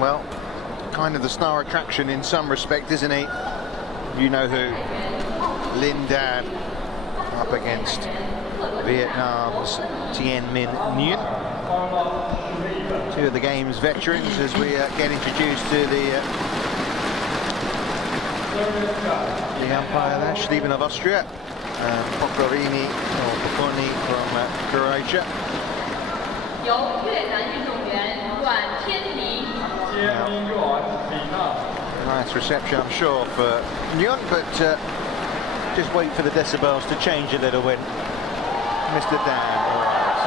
well, kind of the star attraction in some respect, isn't he? You know who. Lin Dan up against Vietnam's Tien Minh. Two of the game's veterans as we get introduced to the umpire there, Stephen of Austria, Pocorini or Poconi from Croatia. Nice reception, I'm sure, for Nguyen, but just wait for the decibels to change a little when Mr. Dan arrives.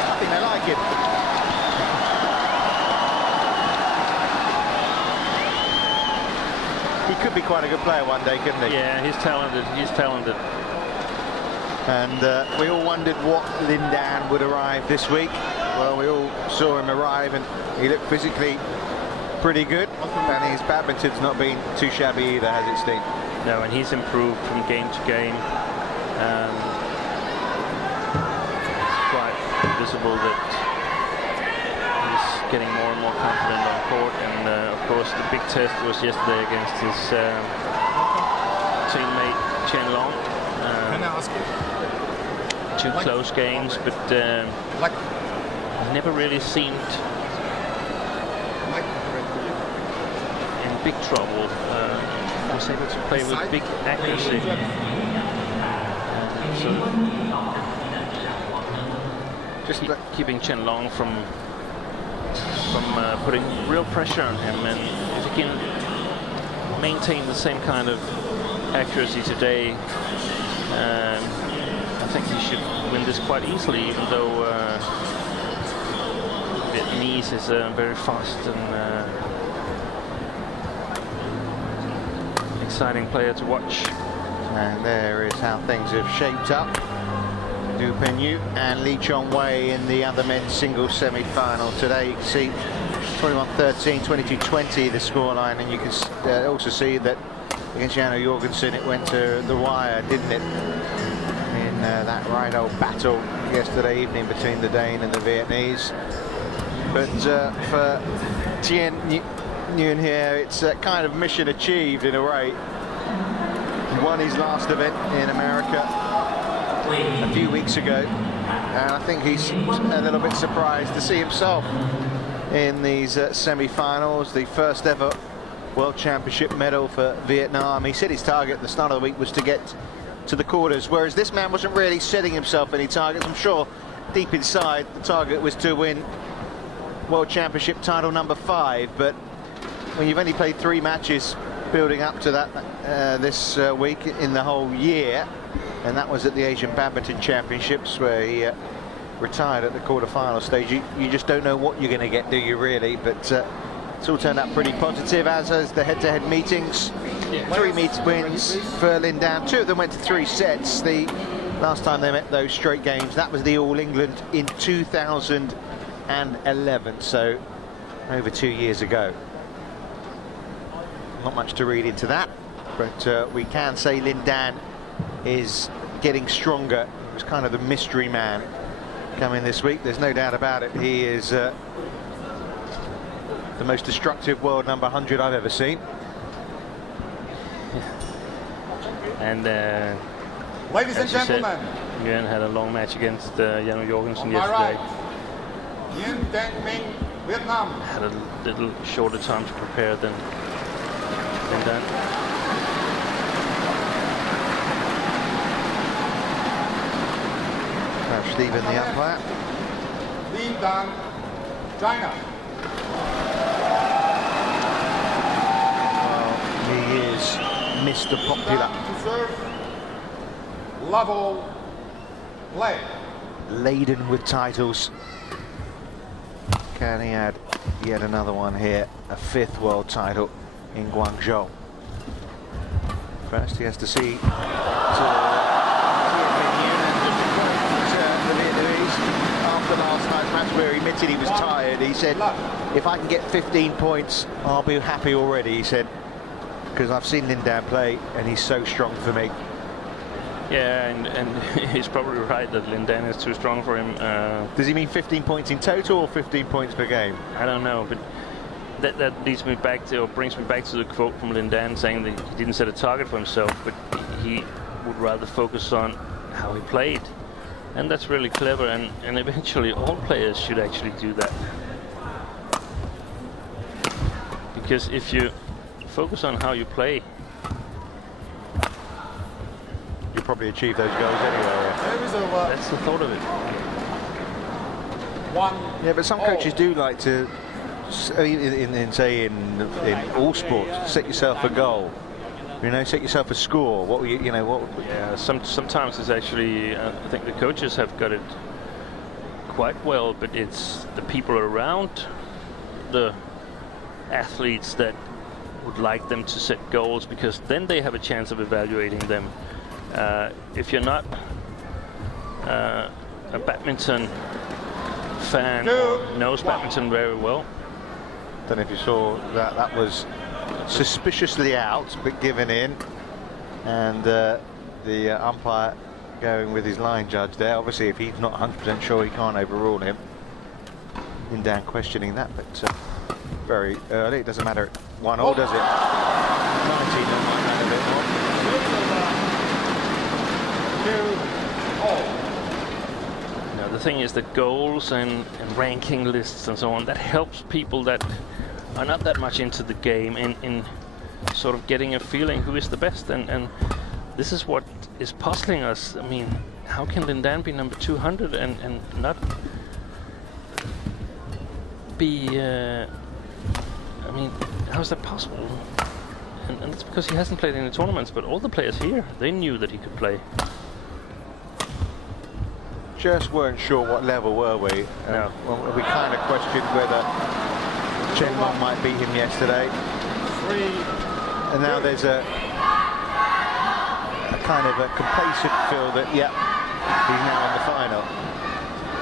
I think they like him. He could be quite a good player one day, couldn't he? Yeah, he's talented. He's talented. And we all wondered what Lin Dan would arrive this week. Well, we all saw him arrive, and he looked physically pretty good. And his badminton's not been too shabby either, has it, Steve? No, and he's improved from game to game. It's quite visible that he's getting more and more confident on court. And of course, the big test was yesterday against his teammate Chen Long. Can I ask you? Two close games, but never really seemed in big trouble. Was able to play with big accuracy. So just keeping Chen Long from putting real pressure on him, and if he can maintain the same kind of accuracy today, I think he should win this quite easily, even though Vietnamese is very fast and exciting player to watch. And there is how things have shaped up. Du Peigneux and Lee Chong-wei in the other men's singles semi-final today. You can see 21-13, 22-20 the scoreline, and you can also see that against Janne Jorgensen it went to the wire, didn't it? In that right old battle yesterday evening between the Dane and the Vietnamese. But for Tien Nguyen here, it's kind of mission achieved in a way. He won his last event in America a few weeks ago, and I think he's a little bit surprised to see himself in these semi-finals, the first ever World Championship medal for Vietnam. He said his target at the start of the week was to get to the quarters, whereas this man wasn't really setting himself any targets. I'm sure deep inside the target was to win World Championship title number 5, but when you've only played 3 matches building up to that this week in the whole year, and that was at the Asian Badminton Championships where he retired at the quarter-final stage, you just don't know what you're going to get, do you really? But it's all turned out pretty positive, as has the head-to-head meetings. 3 wins for Lin Dan. 2 of them went to 3 sets. The last time they met those straight games, that was the All England in 2011, so over 2 years ago. Not much to read into that, but we can say Lin Dan is getting stronger. He was kind of the mystery man coming this week, there's no doubt about it. He is the most destructive world number 100 I've ever seen. And ladies and gentlemen, Nguyen had a long match against Janne Jorgensen yesterday. NGUYEN Tien Minh, Vietnam. Had a little shorter time to prepare than Dan. Stephen, the umpire. Lin Dan, China. Well, he is Mr. Popular. To serve, level play. Laden with titles. Can he add yet another one here? A 5th world title in Guangzhou. First, he has to see the Vietnamese after last night's match, where he admitted he was tired. He said, "If I can get 15 points, I'll be happy already." He said, because I've seen Lin Dan play, and he's so strong for me. Yeah, and he's probably right that Lin Dan is too strong for him. Does he mean 15 points in total or 15 points per game? I don't know, but that leads me back to, or brings me back to the quote from Lin Dan saying that he didn't set a target for himself, but he would rather focus on how he played. And that's really clever, and eventually all players should actually do that. Because if you focus on how you play, you'll probably achieve those goals anyway. That's the thought of it. Yeah, but some coaches do like to, in all sports, set yourself a goal. You know, set yourself a score. What will you know? What? Yeah, sometimes it's actually. I think the coaches have got it quite well, but it's the people around the athletes that would like them to set goals, because then they have a chance of evaluating them. If you're not a badminton fan or knows badminton very well. Don't know if you saw that. That was suspiciously out, but given in, and the umpire going with his line judge there. Obviously, if he's not 100% sure, he can't overrule him. Lin Dan questioning that, but very early. It doesn't matter. 1-1, does it? 19 might matter a bit more. Now, the thing is that goals and ranking lists and so on, that helps people that are not that much into the game in sort of getting a feeling who is the best, and this is what is puzzling us. I mean, how can Lin Dan be number 200 and not be I mean, how is that possible? And it's because he hasn't played any tournaments, but all the players here, they knew that he could play. Just weren't sure what level, were we? No. Well, we kind of questioned whether Tien Minh might beat him yesterday. And now there's a kind of a complacent feel that, yeah, he's now in the final.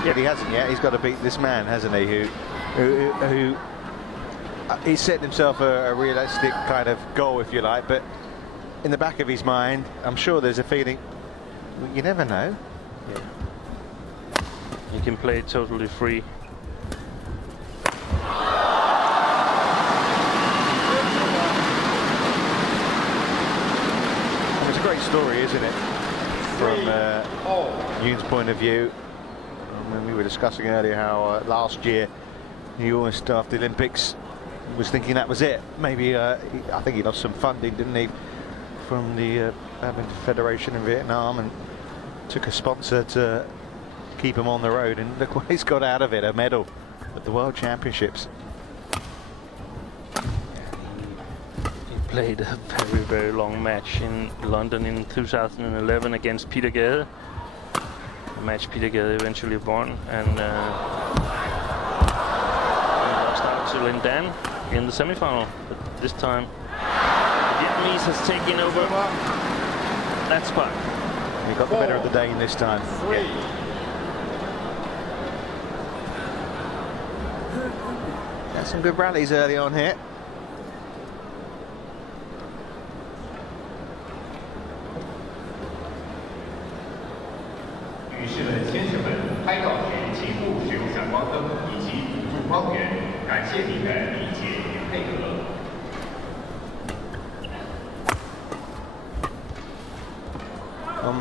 Yeah. But he hasn't yet. He's got to beat this man, hasn't he? Who he's set himself a realistic kind of goal, if you like, but in the back of his mind, I'm sure there's a feeling, you never know. Yeah. You can play totally free. And it's a great story, isn't it? From Yoon's point of view. When we were discussing earlier how last year he almost, after the Olympics, was thinking that was it. Maybe I think he lost some funding, didn't he, from the Badminton Federation in Vietnam, and took a sponsor to keep him on the road, and look what he's got out of it, a medal at the World Championships. He played a very, very long match in London in 2011 against Peter Gade, a match Peter Gade eventually won, and he lost out to Lin Dan in the semi-final. But this time the Vietnamese has taken over that spot. He got the better of the Dane this time. Got some good rallies early on here.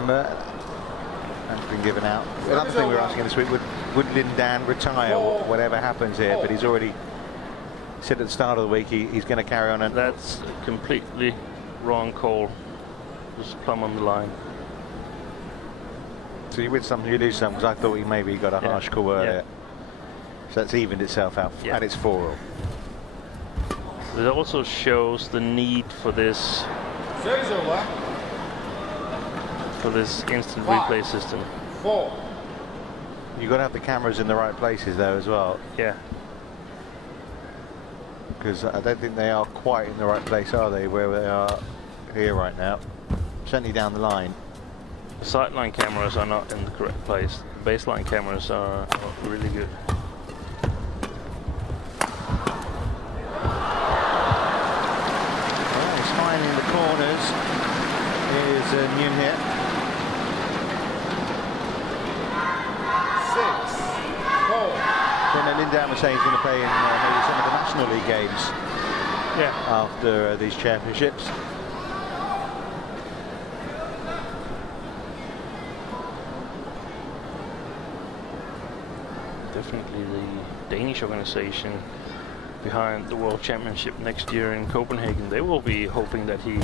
That's been given out. Another thing we were asking this week, would Lin Dan retire whatever happens here? But he's already said at the start of the week he's going to carry on. And that's a completely wrong call. Just plumb on the line. So you win some, you lose some, because I thought he maybe got a harsh call earlier. So that's evened itself out, and it's 4-all. It also shows the need for this instant replay system. You've got to have the cameras in the right places though as well. Yeah. Because I don't think they are quite in the right place, are they, where they are here right now? Certainly down the line. The sideline cameras are not in the correct place. The baseline cameras are really good. Well, he's smiling is Nguyen here. 6-4. Then Lin Dan was saying he's going to play in maybe some of the National League games. Yeah. After these championships. Definitely the Danish organization behind the World Championship next year in Copenhagen. They will be hoping that he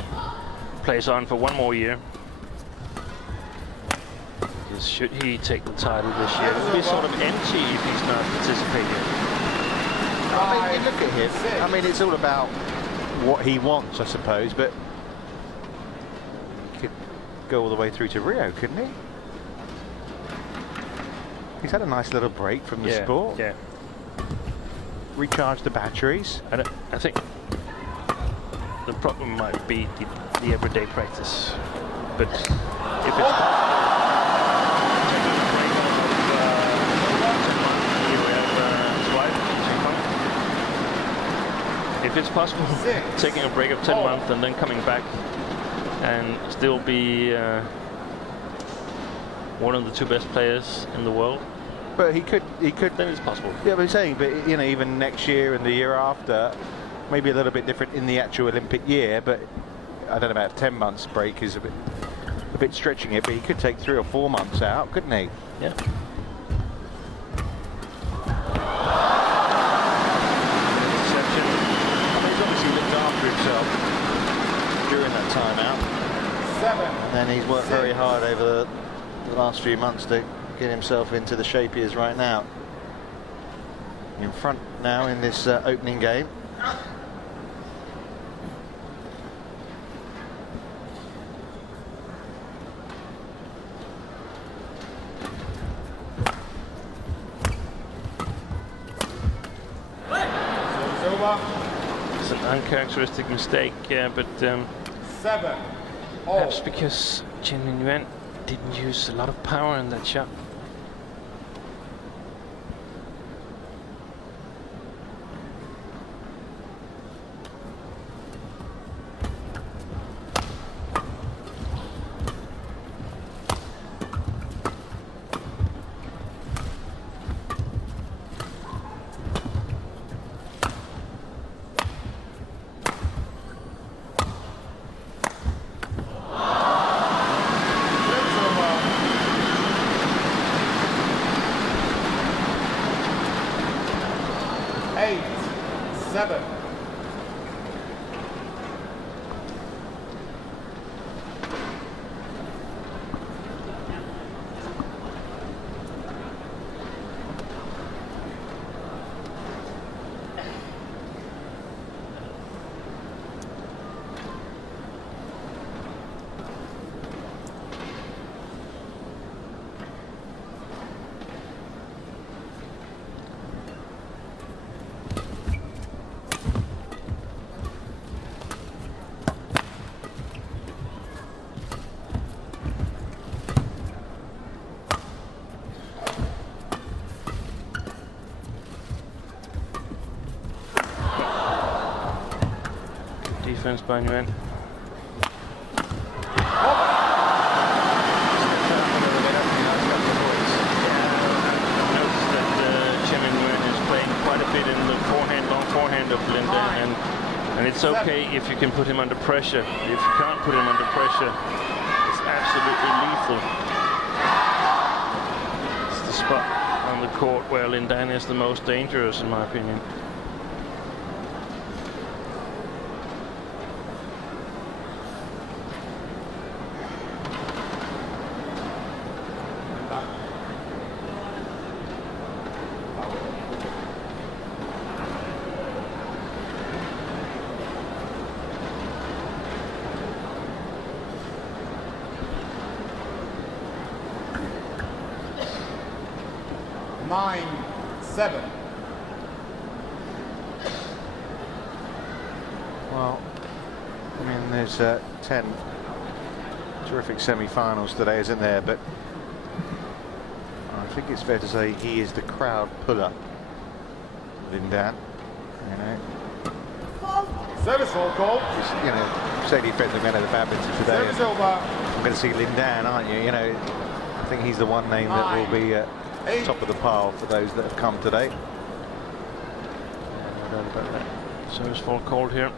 plays on for one more year. Because should he take the title this year, it will be sort of empty if he's not participating. I mean, look at him. I mean, it's all about what he wants, I suppose, but he could go all the way through to Rio, couldn't he? He's had a nice little break from the sport. Yeah. Recharge the batteries. I think the problem might be the everyday practice. But if it's if it's possible, taking a break of 10 months and then coming back and still be one of the 2 best players in the world. But he could. Then it's possible. Yeah, but I'm saying, but you know, even next year and the year after, maybe a little bit different in the actual Olympic year. But I don't know, about 10 months break is a bit stretching it. But he could take 3 or 4 months out, couldn't he? Yeah. Himself during that time out. 7. And then he's worked very hard over the last few months to get himself into the shape he is right now. In front now in this opening game. It's an uncharacteristic mistake, but 7. perhaps because Tien Minh didn't use a lot of power in that shot. Defense by Nguyen. And it's okay if you can put him under pressure. If you can't put him under pressure, it's absolutely lethal. It's the spot on the court where Lin Dan is the most dangerous, in my opinion. Well, I mean, there's 10 terrific semi-finals today, isn't there? But I think it's fair to say he is the crowd puller, Lin Dan. You know, service goal. just, you know, say defensive man of the badminton today. Service over. I'm going to see Lin Dan, aren't you? You know, I think he's the one name that will be top of the pile for those that have come today. No doubt about that. Service fault called here.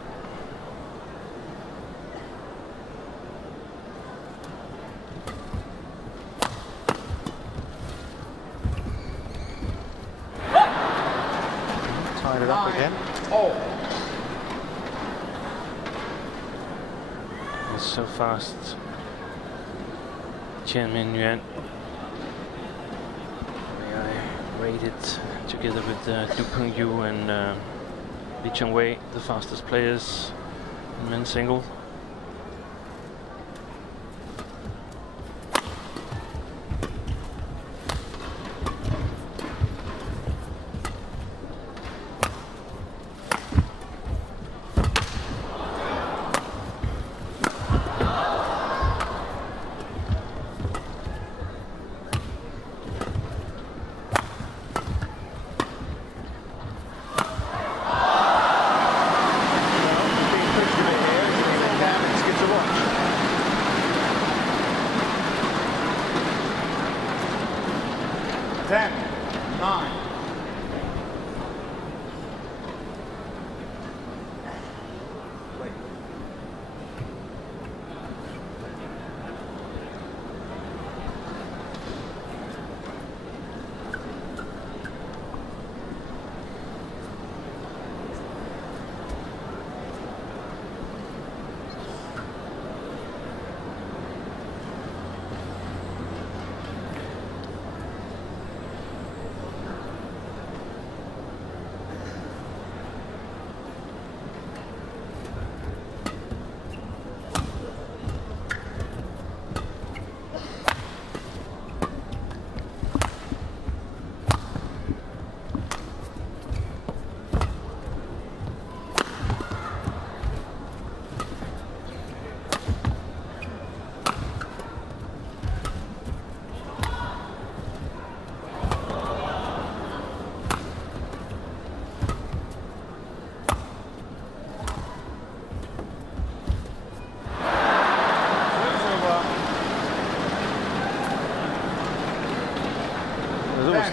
Tied it up again. Oh. It's so fast. Tien Minh. I rated together with Du Pengyu and Lee Chong-wei, the fastest players in men's single.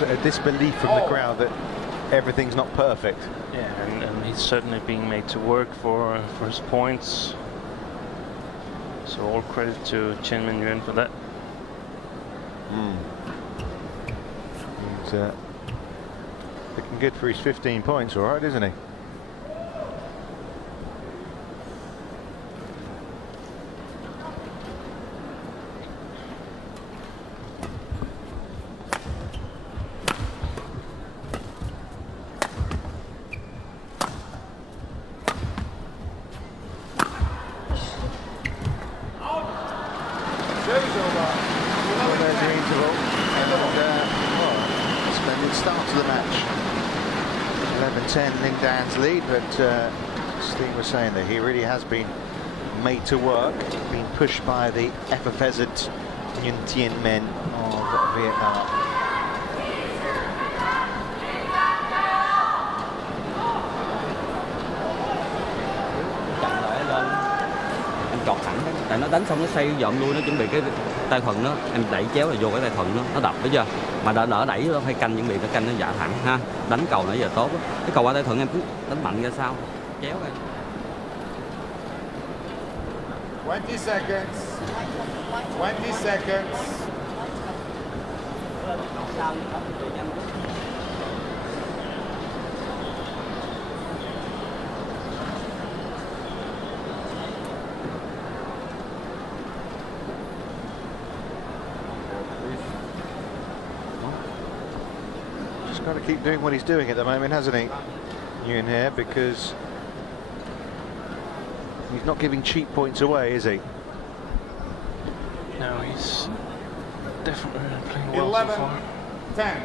A disbelief from the crowd that everything's not perfect. Yeah, and he's certainly being made to work for his points. So all credit to Tien Minh for that. He's looking good for his 15 points, all right, isn't he? Lead, but Steve was saying that he really has been made to work, been pushed by the effervescent NGUYEN Tien Minh of Vietnam. Em chọt thẳng đấy, tại nó đánh xong nó xoay dọn lui, nó chuẩn bị cái tay thuận đó, em đẩy chéo là vô cái tay thuận đó, nó đập bây giờ. Mà đã đỡ đẩy nó phải canh chuẩn bị nó canh nó dạ thẳng ha, đánh cầu nãy giờ tốt đó. Cái cầu qua tay thuận em cứ đánh mạnh ra sau, chéo đây. 20 seconds. 20 seconds. Got to keep doing what he's doing at the moment, hasn't he, Nguyen here, because he's not giving cheap points away, is he? No, he's definitely playing well 11, so far. 10.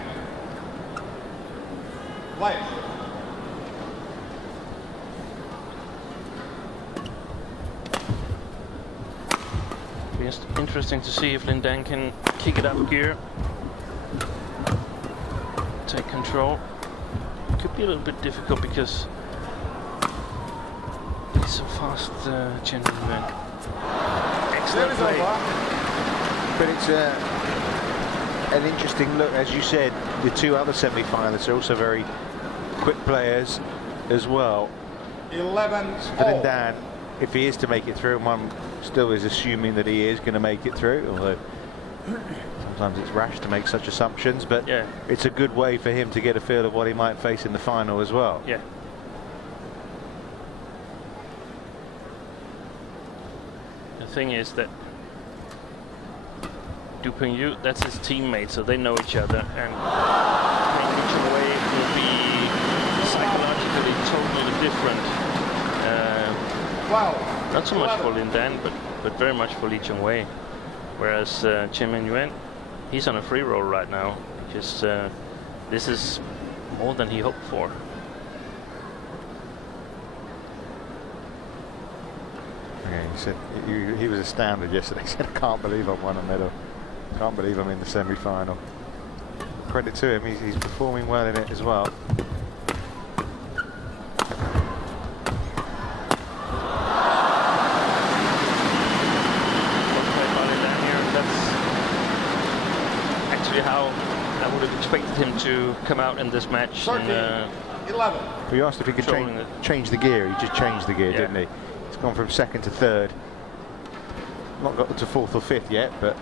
Play. It's interesting to see if Lin Dan can kick it up gear. Take control. Could be a little bit difficult because He's so fast, Tien Minh. Excellent play. But it's an interesting look. As you said, the two other semi-finalists are also very quick players as well. 11. Lin Dan, if he is to make it through, and one still is assuming that he is going to make it through, although sometimes it's rash to make such assumptions, but Yeah. it's a good way for him to get a feel of what he might face in the final as well. Yeah. The thing is that Du Pingyu, that's his teammate, so they know each other, and playing each away will be psychologically totally different. Wow. Not so much for Lin Dan, but very much for Lee Chong-wei. Whereas Tien Minh, he's on a free roll right now, because this is more than he hoped for. Yeah, he said he was astounded yesterday. He said, "I can't believe I've won a medal. Can't believe I'm in the semi-final." Credit to him, he's performing well in it as well. How I would have expected him to come out in this match. 13, 11. We asked if he could change the gear. He just changed the gear, Yeah. didn't he? He's gone from second to third. Not got to fourth or fifth yet, but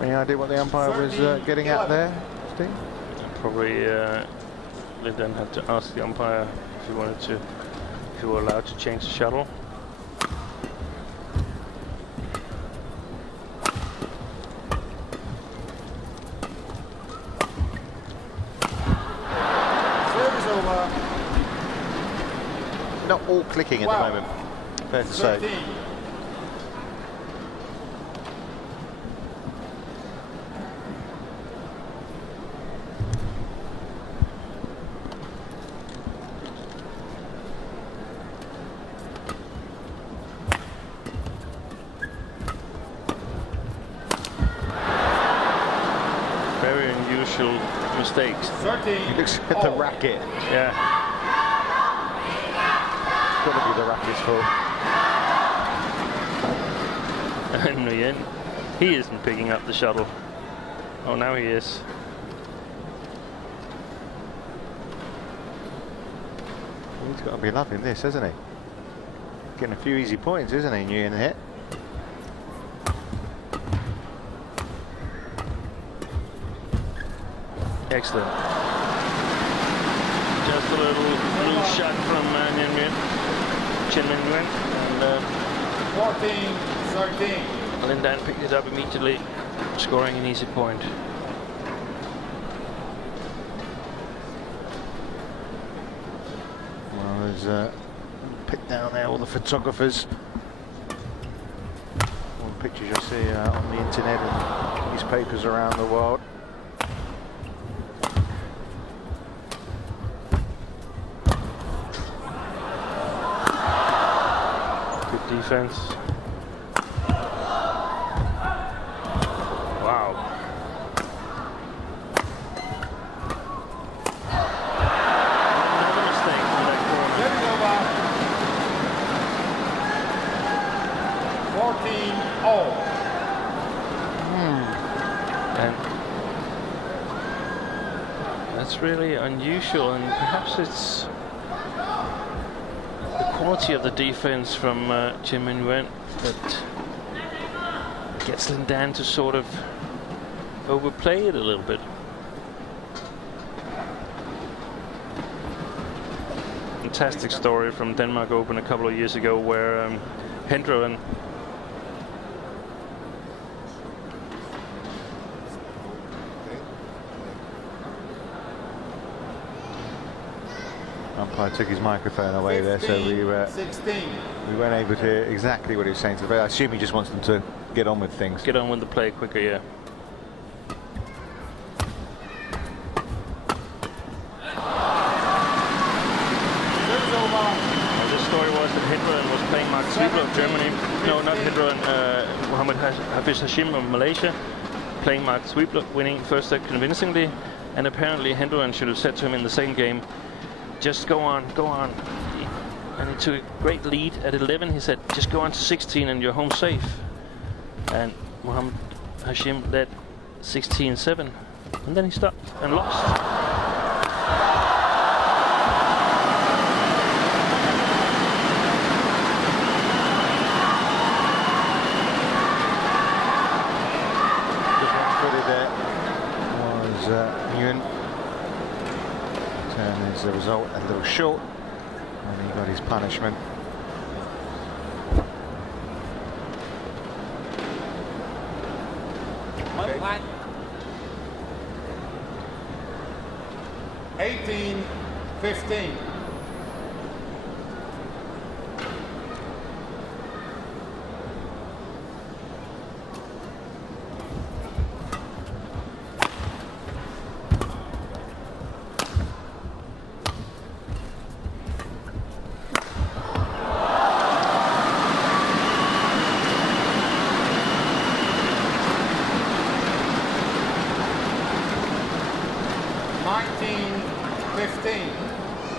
any idea what the umpire was getting at there, Steve? Probably Lin Dan had to ask the umpire if he wanted to, if he were allowed to change the shuttle. Service over. Not all clicking at the moment, fair to say. 13. Very unusual mistakes. 13. He looks at the racket. Yeah. It's got to be the racket's fault. And Nguyen, he isn't picking up the shuttle. Oh, now he is. He's got to be loving this, hasn't he? Getting a few easy points, isn't he, Nguyen hit? Excellent. Just a little loose shot from Tien Minh, and 14, 13. Lin Dan picked it up immediately, scoring an easy point. Well, there's picked down there all the photographers. All the pictures you'll see on the internet and newspapers around the world. Good defense. Wow. Another mistake from that corner. Service over. 14, 0. And that's really unusual, and perhaps it's the quality of the defense from Tien Minh that gets Lin Dan to sort of overplay it a little bit. Fantastic story from Denmark Open a couple of years ago where Hendren Umpire took his microphone away there, so 16. we weren't able to hear exactly what he was saying to the player. I assume he just wants them to get on with things. get on with the play quicker, yeah. Service over. Well, this story was that Hendren was playing Mark Zwiebler of Germany, No, not Hendron. Mohammed Hafiz Hashim of Malaysia, playing Mark Sweep, winning first set convincingly. And apparently Hendron should have said to him in the second game, just go on, go on. And he took a great lead at 11. He said, just go on to 16 and you're home safe. And Mohammed Hashim led 16-7. And then he stopped and lost. Nguyen turn as a result a little short, and he got his punishment. Okay. 18-15.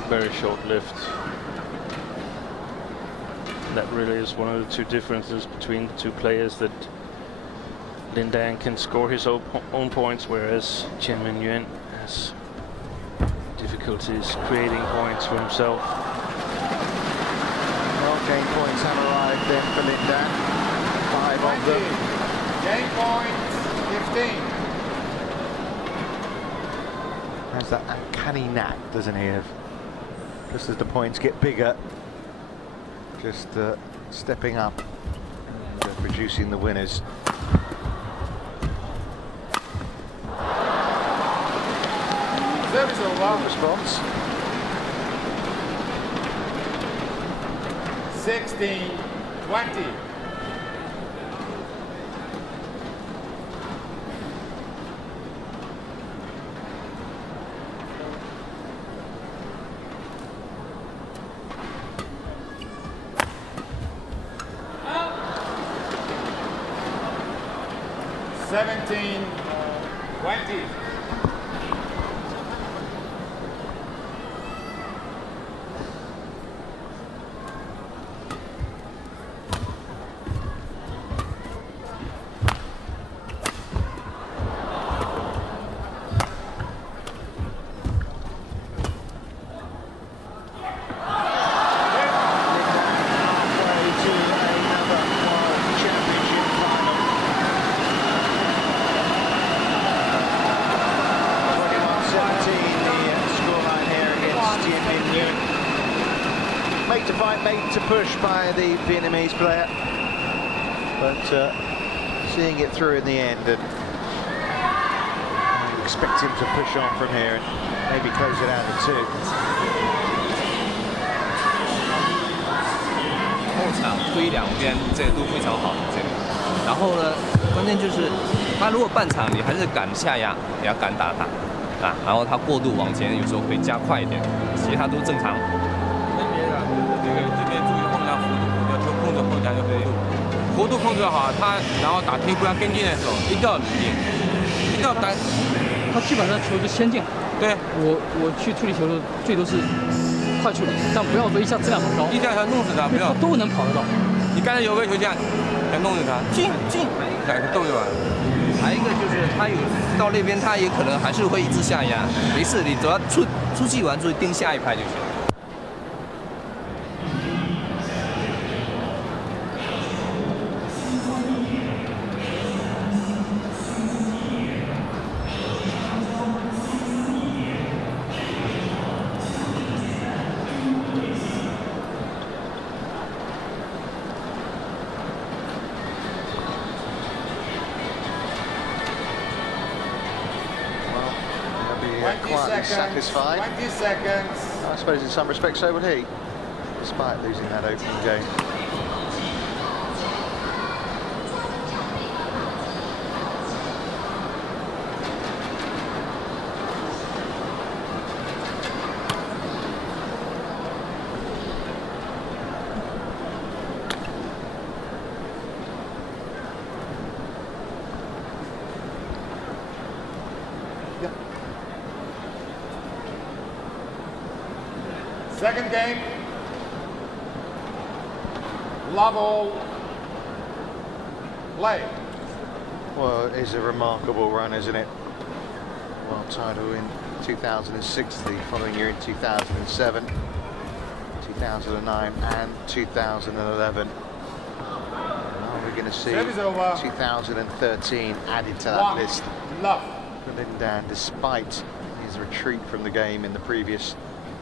Very short-lived. That really is one of the two differences between the two players, that Lin Dan can score his own points, whereas Tien Minh Nguyen has difficulties creating points for himself. Well, game points have arrived then for Lin Dan. 5 of them. Game point 15. Has that uncanny knack, doesn't he, of just as the points get bigger, just stepping up and producing the winners. Service over. Response. 16-20. Seventeen, 20. Made to fight, made to push by the Vietnamese player, but seeing it through in the end, and I expect him to push on from here and maybe close it out at 2. 后场推两边，这个都非常好。这个，然后呢，关键就是他如果半场你还是敢下压，也要敢打啊，然后他过度往前，有时候可以加快一点，其他都正常。这边注意后面弧度，要控制后墙的弧度控制好，他然后打推不要跟进的时候，一定要冷静，一定要打。他基本上球就先进。对，我去处理球的最多是快处理，但不要说一下质量很高，一下想弄死他，不要都能跑得到。你刚才有个球这样，想弄死他，进，来个动就完。还有一个就是他有到那边，他也可能还是会一直下压，没事，你只要出去完之后盯下一拍就行。Quietly satisfied. 20 seconds. I suppose in some respects so would he, despite losing that opening game. Second game. Level. Play. Well, it is a remarkable run, isn't it? World title in 2006, the following year in 2007, 2009 and 2011. Are we going to see 2013 added to that list? Love. For Lindan, despite his retreat from the game in the previous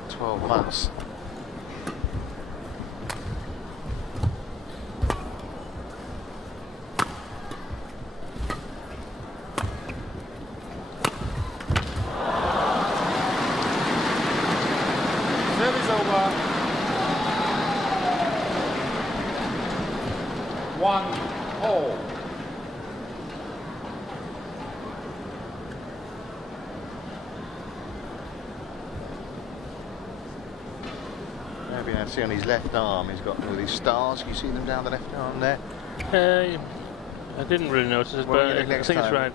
12 months. Service over. 1-all. Maybe I see on his left arm, he's got all these stars. You see them down the left arm there? I didn't really notice it, Well, but I next think it's time right.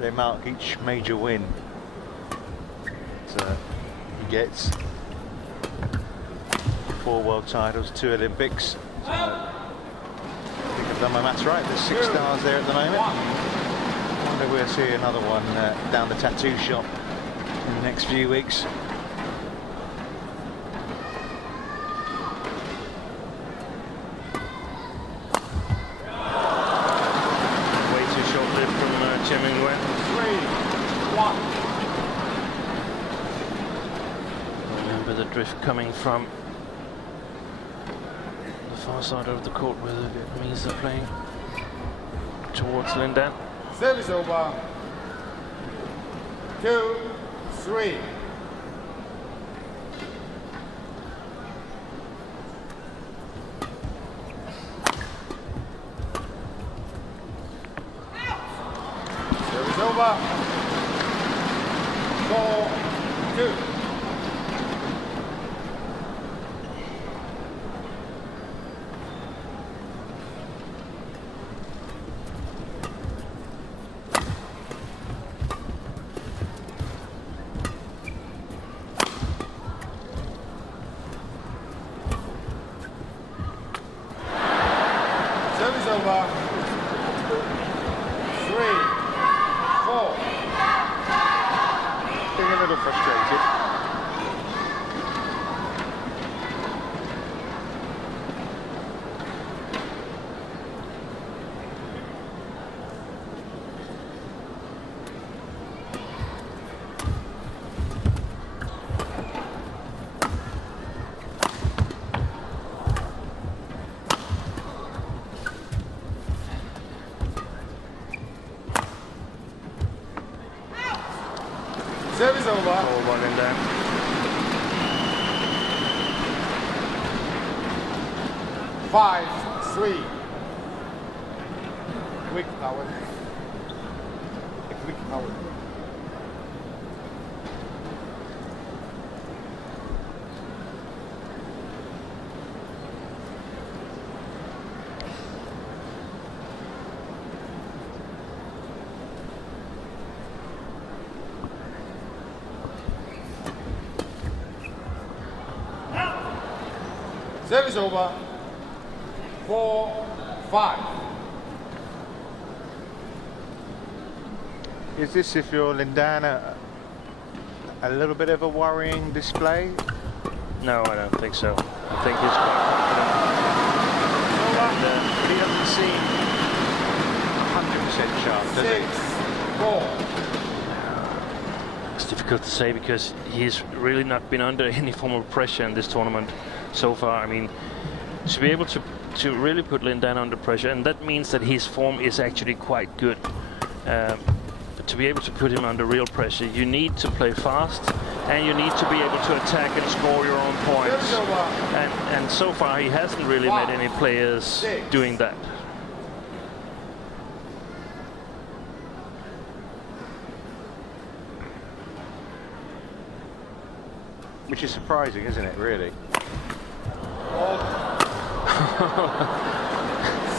They mark each major win. So he gets 4 world titles, 2 Olympics. So I think I've done my maths right. There's 6 stars there at the moment. I wonder if we'll see another one down the tattoo shop in the next few weeks. Way too short-lived from Tien Minh. 3-1. Remember the drift coming from the far side of the court where the Vietnamese are playing towards Lindan. Service over. 2-3. Service over. 4-2. Service over. 3-4. Being a little frustrated. Service over. All one Lindan. 5-3. Quick power. A quick power. Service over. 4-5. Is this, if you're Lindan, a little bit of a worrying display? No, I don't think so. I think he's quite confident. And, He doesn't seem 100% sharp, does he? 6-4. it's difficult to say because he's really not been under any form of pressure in this tournament so far. I mean, to be able to really put Lindan under pressure, and that means that his form is actually quite good. But to be able to put him under real pressure, you need to play fast, and you need to be able to attack and score your own points. And so far, he hasn't really met any players doing that. Which is surprising, isn't it, really?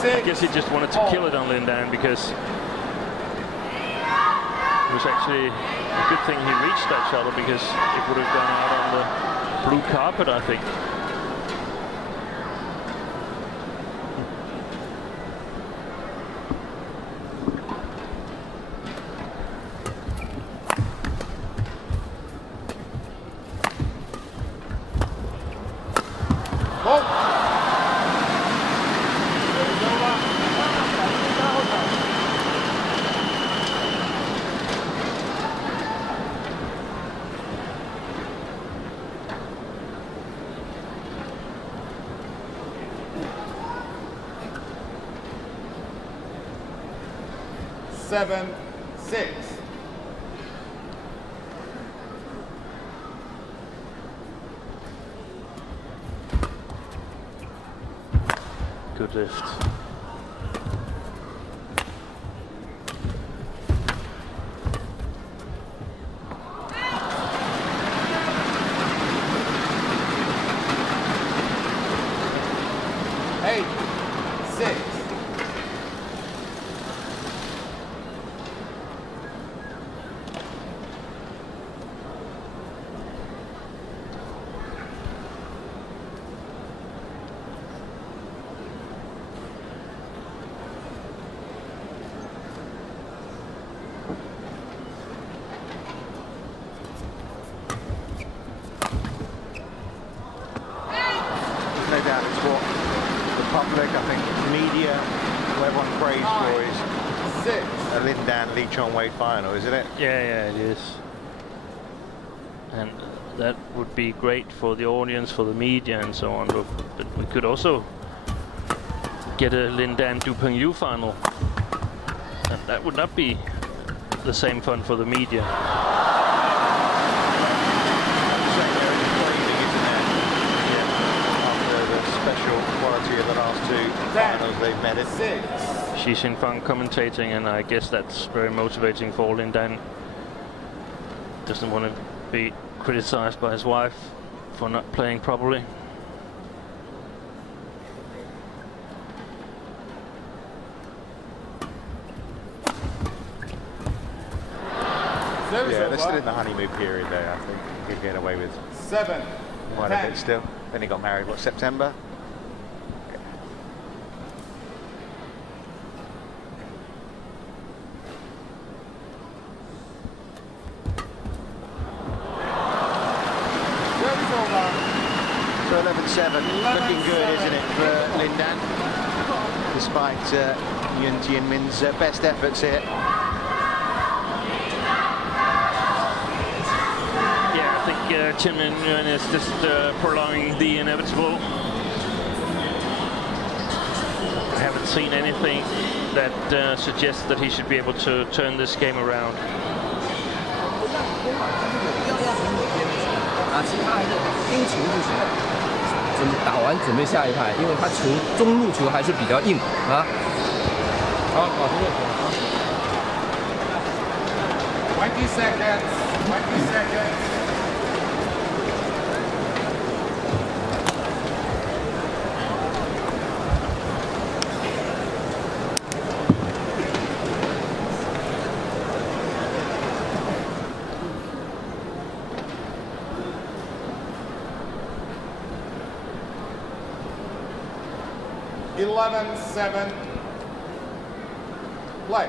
I guess he just wanted to kill it on Lindan because it was actually a good thing he reached that shuttle, because it would have gone out blue carpet, I think. Seven, 6. Good lift. Eight, 6. No doubt it's what the public, I think, media, what everyone prays for is 6. a Lin Dan Lee Chong Wei final, isn't it? Yeah, it is. And that would be great for the audience, for the media, and so on. But we could also get a Lin Dan Du Pengyu final, and that would not be the same fun for the media. Special quality of the last two finals they've met in. 6. Xi Xingfang commentating, and I guess that's very motivating for Lin Dan. Doesn't want to be criticized by his wife for not playing properly. Yeah, they're still in the honeymoon period there. I think he could get away with 7. quite a bit still. Then he got married, what, September? So 11-7, looking good, isn't it, for Lin Dan? Despite NGUYEN Tien Minh's best efforts here. Yeah, I think Tien Minh is just prolonging the inevitable. I haven't seen anything that suggests that he should be able to turn this game around. 其他还是盯球就行了，打完准备下一拍，因为他球中路球还是比较硬啊。好，保持热球啊。20 seconds. 20 seconds. Eleven, 7. Play.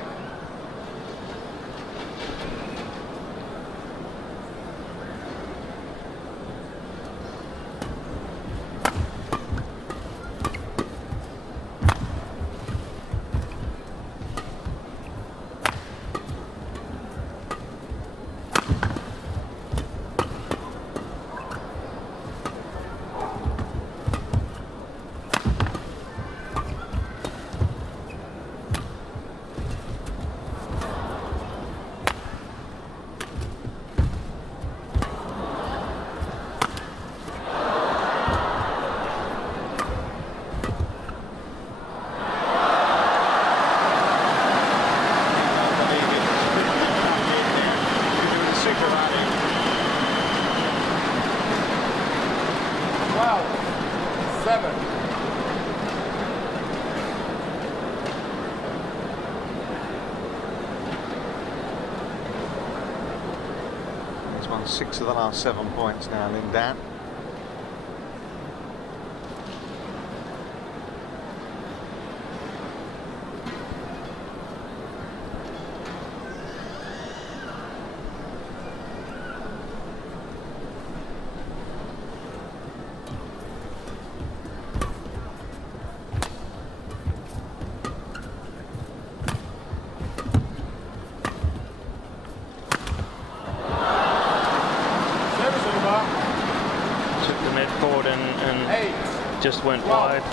He's won 6 of the last 7 points now, Lin Dan. just went wide.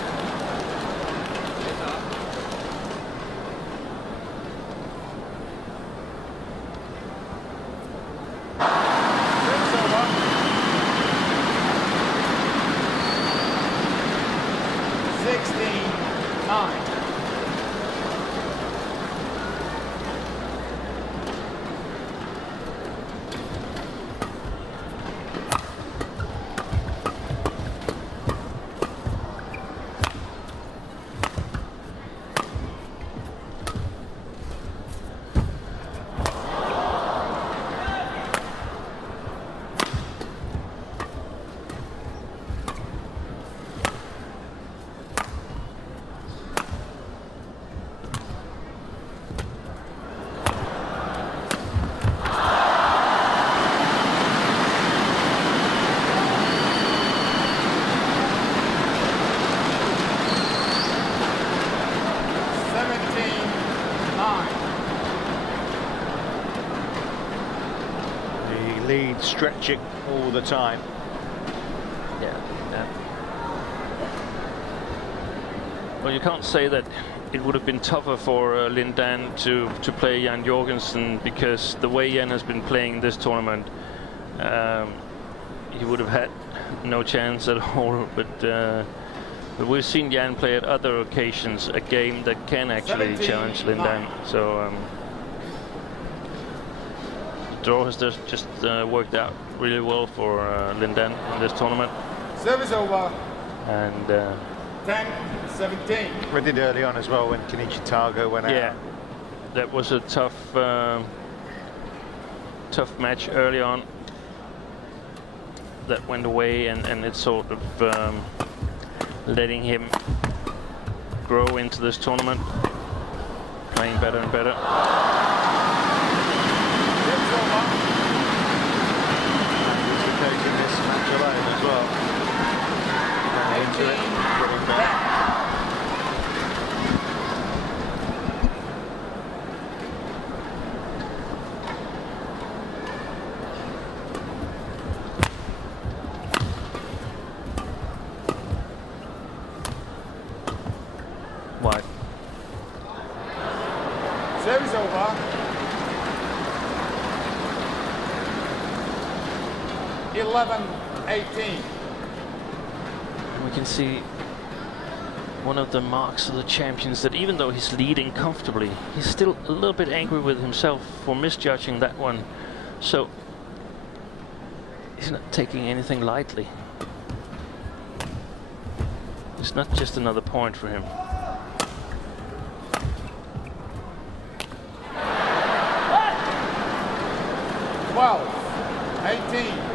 Lead stretching all the time. Yeah. Well, you can't say that it would have been tougher for Lin Dan to play Jan Jorgensen, because the way Jan has been playing this tournament, he would have had no chance at all. But we've seen Jan play at other occasions a game that can actually challenge Lin Dan. So the draw has just worked out really well for Lin Dan in this tournament. Service over. And 10-17. We did early on as well when Kenichi Tago went out. Yeah, that was a tough match early on. That went away, and it's sort of letting him grow into this tournament, playing better and better. Taking this match alone as well. Into it, getting better. Wide. Service over. We can see one of the marks of the champions, that even though he's leading comfortably, he's still a little bit angry with himself for misjudging that one. So he's not taking anything lightly. It's not just another point for him. 12-18.